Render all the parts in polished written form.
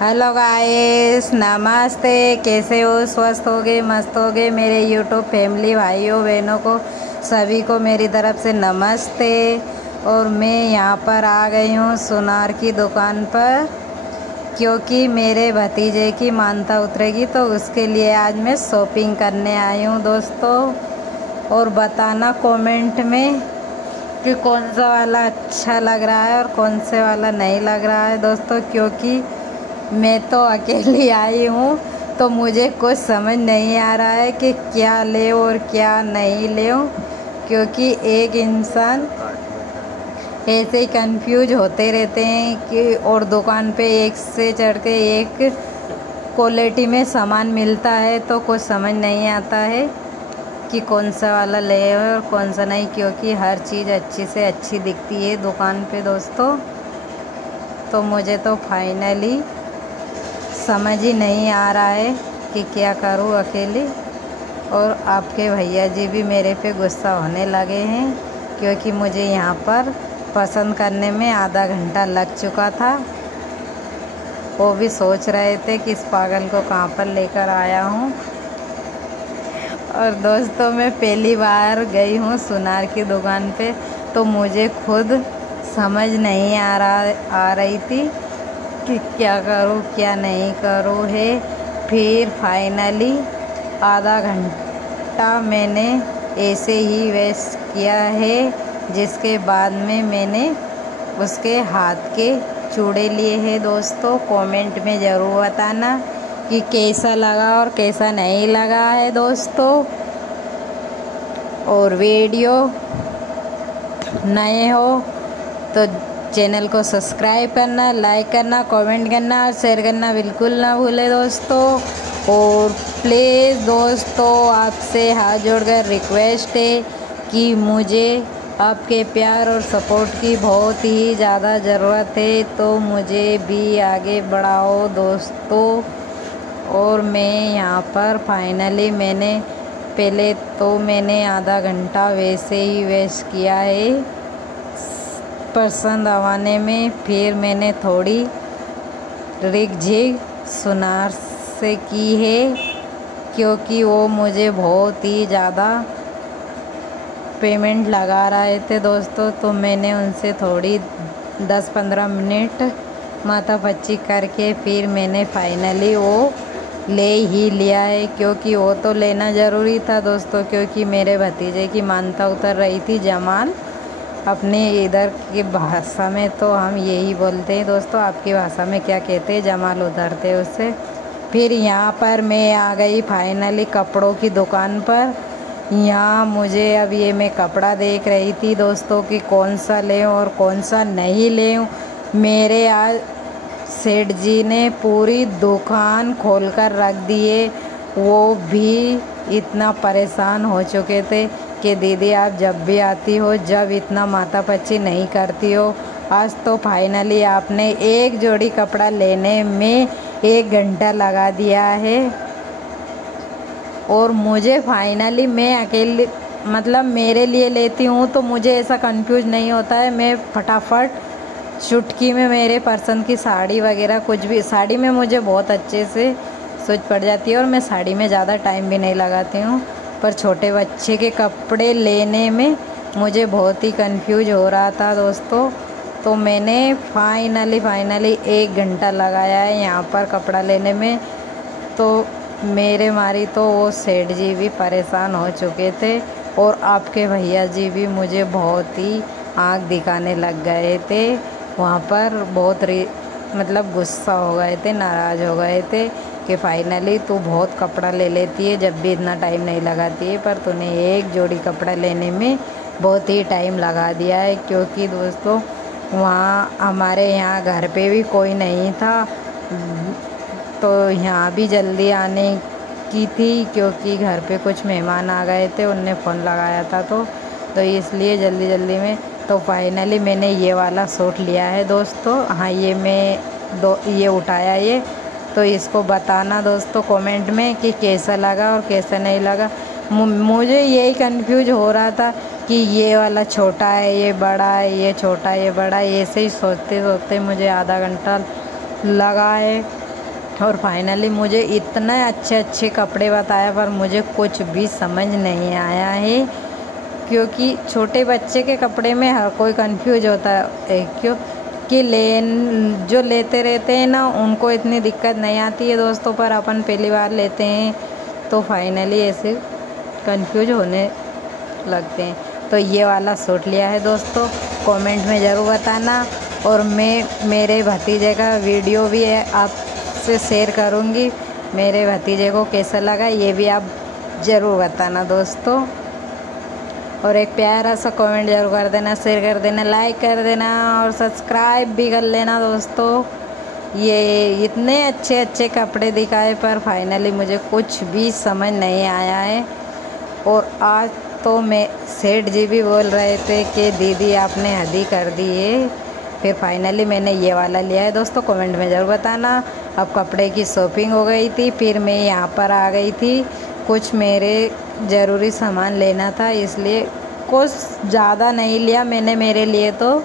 Hello guys, नमस्ते। कैसे हो? स्वस्थ होगे, मस्त होगे? मेरे यूट्यूब फैमिली भाइयों बहनों को सभी को मेरी तरफ से नमस्ते। और मैं यहाँ पर आ गई हूँ सुनार की दुकान पर, क्योंकि मेरे भतीजे की मानता उतरेगी, तो उसके लिए आज मैं शॉपिंग करने आई हूँ दोस्तों। और बताना कमेंट में कि कौन सा वाला अच्छा लग रहा है और कौन से वाला नहीं लग रहा है दोस्तों, क्योंकि मैं तो अकेली आई हूँ, तो मुझे कुछ समझ नहीं आ रहा है कि क्या ले और क्या नहीं ले, क्योंकि एक इंसान ऐसे ही कंफ्यूज होते रहते हैं कि और दुकान पे एक से चढ़ के एक क्वालिटी में सामान मिलता है, तो कुछ समझ नहीं आता है कि कौन सा वाला ले और कौन सा नहीं, क्योंकि हर चीज़ अच्छी से अच्छी दिखती है दुकान पे दोस्तों। तो मुझे तो फाइनली समझ ही नहीं आ रहा है कि क्या करूं अकेली। और आपके भैया जी भी मेरे पे गुस्सा होने लगे हैं, क्योंकि मुझे यहाँ पर पसंद करने में आधा घंटा लग चुका था। वो भी सोच रहे थे कि इस पागल को कहाँ पर लेकर आया हूँ। और दोस्तों, मैं पहली बार गई हूँ सुनार की दुकान पे, तो मुझे खुद समझ नहीं आ रही थी कि क्या करूँ क्या नहीं करूँ है। फिर फाइनली आधा घंटा मैंने ऐसे ही वेस्ट किया है, जिसके बाद में मैंने उसके हाथ के चूड़े लिए हैं दोस्तों। कमेंट में ज़रूर बताना कि कैसा लगा और कैसा नहीं लगा है दोस्तों। और वीडियो नए हो तो चैनल को सब्सक्राइब करना, लाइक करना, कमेंट करना और शेयर करना बिल्कुल ना भूले दोस्तों। और प्लीज़ दोस्तों, आपसे हाथ जोड़कर रिक्वेस्ट है कि मुझे आपके प्यार और सपोर्ट की बहुत ही ज़्यादा ज़रूरत है, तो मुझे भी आगे बढ़ाओ दोस्तों। और मैं यहाँ पर फाइनली मैंने आधा घंटा वैसे ही वेस्ट किया है पसंद आने में। फिर मैंने थोड़ी रिगझिग सुनार से की है, क्योंकि वो मुझे बहुत ही ज़्यादा पेमेंट लगा रहे थे दोस्तों। तो मैंने उनसे थोड़ी 10-15 मिनट माथापच्ची करके फिर मैंने फाइनली वो ले ही लिया है, क्योंकि वो तो लेना ज़रूरी था दोस्तों। क्योंकि मेरे भतीजे की मानता उतर रही थी, जमाल। अपने इधर की भाषा में तो हम यही बोलते हैं दोस्तों, आपकी भाषा में क्या कहते हैं? जमाल उतरते उससे। फिर यहाँ पर मैं आ गई फाइनली कपड़ों की दुकान पर। यहाँ मुझे अब ये मैं कपड़ा देख रही थी दोस्तों कि कौन सा लें और कौन सा नहीं लें। मेरे आज सेठ जी ने पूरी दुकान खोलकर रख दिए, वो भी इतना परेशान हो चुके थे कि दीदी आप जब भी आती हो, जब इतना माथापच्ची नहीं करती हो। आज तो फाइनली आपने एक जोड़ी कपड़ा लेने में 1 घंटा लगा दिया है। और मुझे फाइनली मैं अकेले मतलब मेरे लिए लेती हूँ, तो मुझे ऐसा कंफ्यूज नहीं होता है। मैं फटाफट चुटकी में मेरे पसंद की साड़ी वगैरह कुछ भी, साड़ी में मुझे बहुत अच्छे से सूझ पड़ जाती है और मैं साड़ी में ज़्यादा टाइम भी नहीं लगाती हूँ। पर छोटे बच्चे के कपड़े लेने में मुझे बहुत ही कंफ्यूज हो रहा था दोस्तों। तो मैंने फाइनली 1 घंटा लगाया है यहाँ पर कपड़ा लेने में। तो मेरे मारी तो वो सेठ जी भी परेशान हो चुके थे, और आपके भैया जी भी मुझे बहुत ही आँख दिखाने लग गए थे। वहाँ पर बहुत मतलब गुस्सा हो गए थे, नाराज़ हो गए थे कि फाइनली तू बहुत कपड़ा ले लेती है, जब भी इतना टाइम नहीं लगाती है, पर तूने एक जोड़ी कपड़ा लेने में बहुत ही टाइम लगा दिया है। क्योंकि दोस्तों वहाँ हमारे यहाँ घर पे भी कोई नहीं था, तो यहाँ भी जल्दी आने की थी, क्योंकि घर पे कुछ मेहमान आ गए थे, उनने फ़ोन लगाया था, तो इसलिए जल्दी में तो फाइनली मैंने ये वाला सूट लिया है दोस्तों। हाँ, ये मैं ये उठाया ये, तो इसको बताना दोस्तों कमेंट में कि कैसा लगा और कैसा नहीं लगा। मुझे यही कंफ्यूज हो रहा था कि ये वाला छोटा है, ये बड़ा है, ये छोटा है, ये बड़ा है। ऐसे ही सोचते सोचते मुझे आधा घंटा लगा है। और फाइनली मुझे इतने अच्छे अच्छे कपड़े बताया पर मुझे कुछ भी समझ नहीं आया है, क्योंकि छोटे बच्चे के कपड़े में हर कोई कंफ्यूज होता है, क्यों कि जो लेते रहते हैं ना उनको इतनी दिक्कत नहीं आती है दोस्तों, पर अपन पहली बार लेते हैं तो फाइनली ऐसे कंफ्यूज होने लगते हैं। तो ये वाला सूट लिया है दोस्तों, कमेंट में ज़रूर बताना, और मैं मेरे भतीजे का वीडियो भी आपसे शेयर करूँगी, मेरे भतीजे को कैसा लगा ये भी आप ज़रूर बताना दोस्तों। और एक प्यारा सा कमेंट जरूर कर देना, शेयर कर देना, लाइक कर देना और सब्सक्राइब भी कर लेना दोस्तों। ये इतने अच्छे अच्छे कपड़े दिखाए पर फाइनली मुझे कुछ भी समझ नहीं आया है। और आज तो मैं सेठ जी भी बोल रहे थे कि दीदी आपने हद ही कर दी है। फिर फाइनली मैंने ये वाला लिया है दोस्तों, कमेंट में ज़रूर बताना। अब कपड़े की शॉपिंग हो गई थी, फिर मैं यहाँ पर आ गई थी, कुछ मेरे ज़रूरी सामान लेना था, इसलिए कुछ ज़्यादा नहीं लिया मैंने, मेरे लिए तो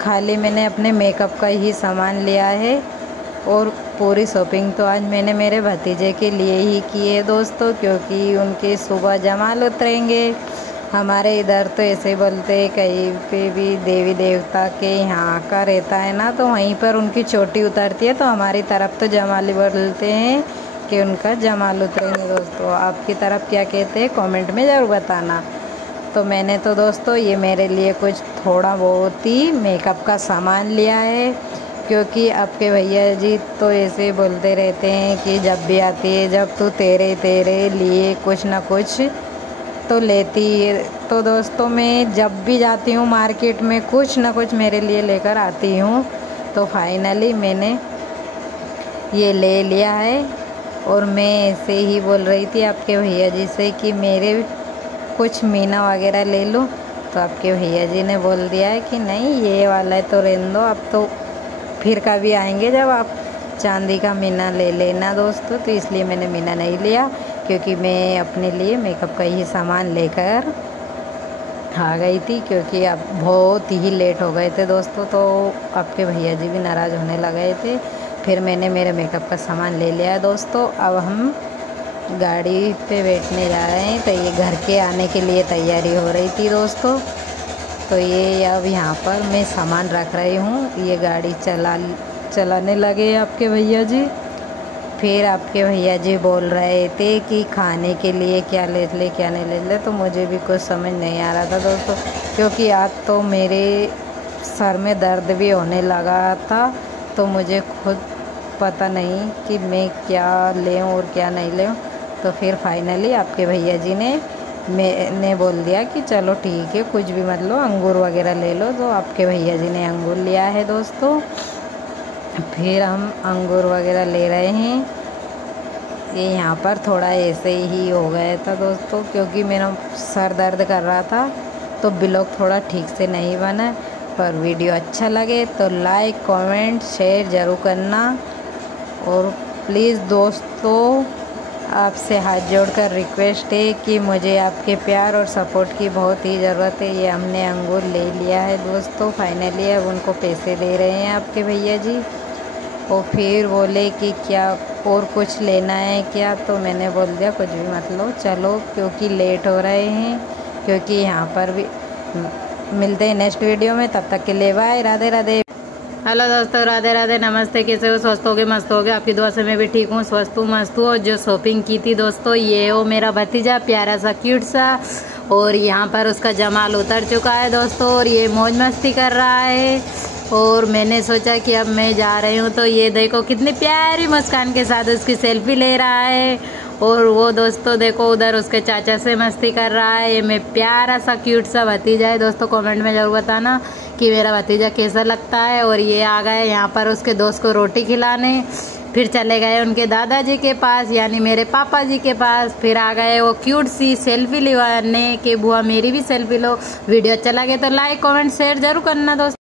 खाली मैंने अपने मेकअप का ही सामान लिया है। और पूरी शॉपिंग तो आज मैंने मेरे भतीजे के लिए ही की है दोस्तों, क्योंकि उनके सुबह जमाल उतरेंगे। हमारे इधर तो ऐसे बोलते हैं, कहीं पे भी देवी देवता के यहाँ का रहता है ना तो वहीं पर उनकी चोटी उतरती है, तो हमारी तरफ तो जमाली बोलते हैं कि उनका जमाल उतरेंगे दोस्तों। आपकी तरफ क्या कहते हैं कमेंट में ज़रूर बताना। तो मैंने तो दोस्तों ये मेरे लिए कुछ थोड़ा बहुत ही मेकअप का सामान लिया है, क्योंकि आपके भैया जी तो ऐसे बोलते रहते हैं कि जब भी आती है जब तू तेरे लिए कुछ ना कुछ तो लेती है। तो दोस्तों मैं जब भी जाती हूँ मार्केट में कुछ ना कुछ मेरे लिए लेकर आती हूँ। तो फाइनली मैंने ये ले लिया है, और मैं ऐसे ही बोल रही थी आपके भैया जी से कि मेरे कुछ मीना वगैरह ले लूँ, तो आपके भैया जी ने बोल दिया है कि नहीं ये वाला है तो रहने दो, अब तो फिर कभी आएंगे जब आप चांदी का मीना ले लेना दोस्तों। तो इसलिए मैंने मीना नहीं लिया, क्योंकि मैं अपने लिए मेकअप का ही सामान लेकर आ गई थी, क्योंकि अब बहुत ही लेट हो गए थे दोस्तों, तो आपके भैया जी भी नाराज़ होने लगे थे। फिर मैंने मेरे मेकअप का सामान ले लिया दोस्तों। अब हम गाड़ी पे बैठने जा रहे हैं, तो ये घर के आने के लिए तैयारी हो रही थी दोस्तों। तो ये अब यहाँ पर मैं सामान रख रही हूँ, ये गाड़ी चलाने लगे आपके भैया जी। फिर आपके भैया जी बोल रहे थे कि खाने के लिए क्या ले ले क्या नहीं ले ले, तो मुझे भी कुछ समझ नहीं आ रहा था दोस्तों, क्योंकि आज तो मेरे सर में दर्द भी होने लगा था, तो मुझे खुद पता नहीं कि मैं क्या लें और क्या नहीं लें। तो फिर फाइनली आपके भैया जी मैंने बोल दिया कि चलो ठीक है कुछ भी मत लो, अंगूर वगैरह ले लो। तो आपके भैया जी ने अंगूर लिया है दोस्तों। फिर हम अंगूर वगैरह ले रहे हैं। ये यहाँ पर थोड़ा ऐसे ही हो गया था दोस्तों, क्योंकि मेरा सर दर्द कर रहा था, तो ब्लॉग थोड़ा ठीक से नहीं बना। पर वीडियो अच्छा लगे तो लाइक कमेंट शेयर ज़रूर करना। और प्लीज़ दोस्तों आपसे हाथ जोड़कर रिक्वेस्ट है कि मुझे आपके प्यार और सपोर्ट की बहुत ही ज़रूरत है। ये हमने अंगूर ले लिया है दोस्तों फाइनली, अब उनको पैसे दे रहे हैं आपके भैया जी। और फिर बोले कि क्या और कुछ लेना है क्या, तो मैंने बोल दिया कुछ भी मत लो चलो, क्योंकि लेट हो रहे हैं। क्योंकि यहाँ पर भी मिलते हैं नेक्स्ट वीडियो में, तब तक के लिए बाय, राधे राधे। हेलो दोस्तों, राधे राधे, नमस्ते, कैसे हो? स्वस्थ होगे, मस्त होगे, आपकी दुआ से मैं भी ठीक हूँ, स्वस्थ हूँ, मस्त हूँ। और जो शॉपिंग की थी दोस्तों, ये हो मेरा भतीजा प्यारा सा क्यूट सा, और यहाँ पर उसका जमाल उतर चुका है दोस्तों, और ये मौज मस्ती कर रहा है। और मैंने सोचा कि अब मैं जा रही हूँ, तो ये देखो कितनी प्यारी मुस्कान के साथ उसकी सेल्फी ले रहा है। और वो दोस्तों देखो उधर उसके चाचा से मस्ती कर रहा है। ये मैं प्यारा सा क्यूट सा भतीजा है दोस्तों, कमेंट में ज़रूर बताना कि मेरा भतीजा कैसा लगता है। और ये आ गए यहाँ पर उसके दोस्त को रोटी खिलाने, फिर चले गए उनके दादाजी के पास यानी मेरे पापा जी के पास, फिर आ गए वो क्यूट सी सेल्फी लिवाने कि बुआ मेरी भी सेल्फी लो। वीडियो अच्छा लगे तो लाइक कमेंट शेयर जरूर करना दोस्तों।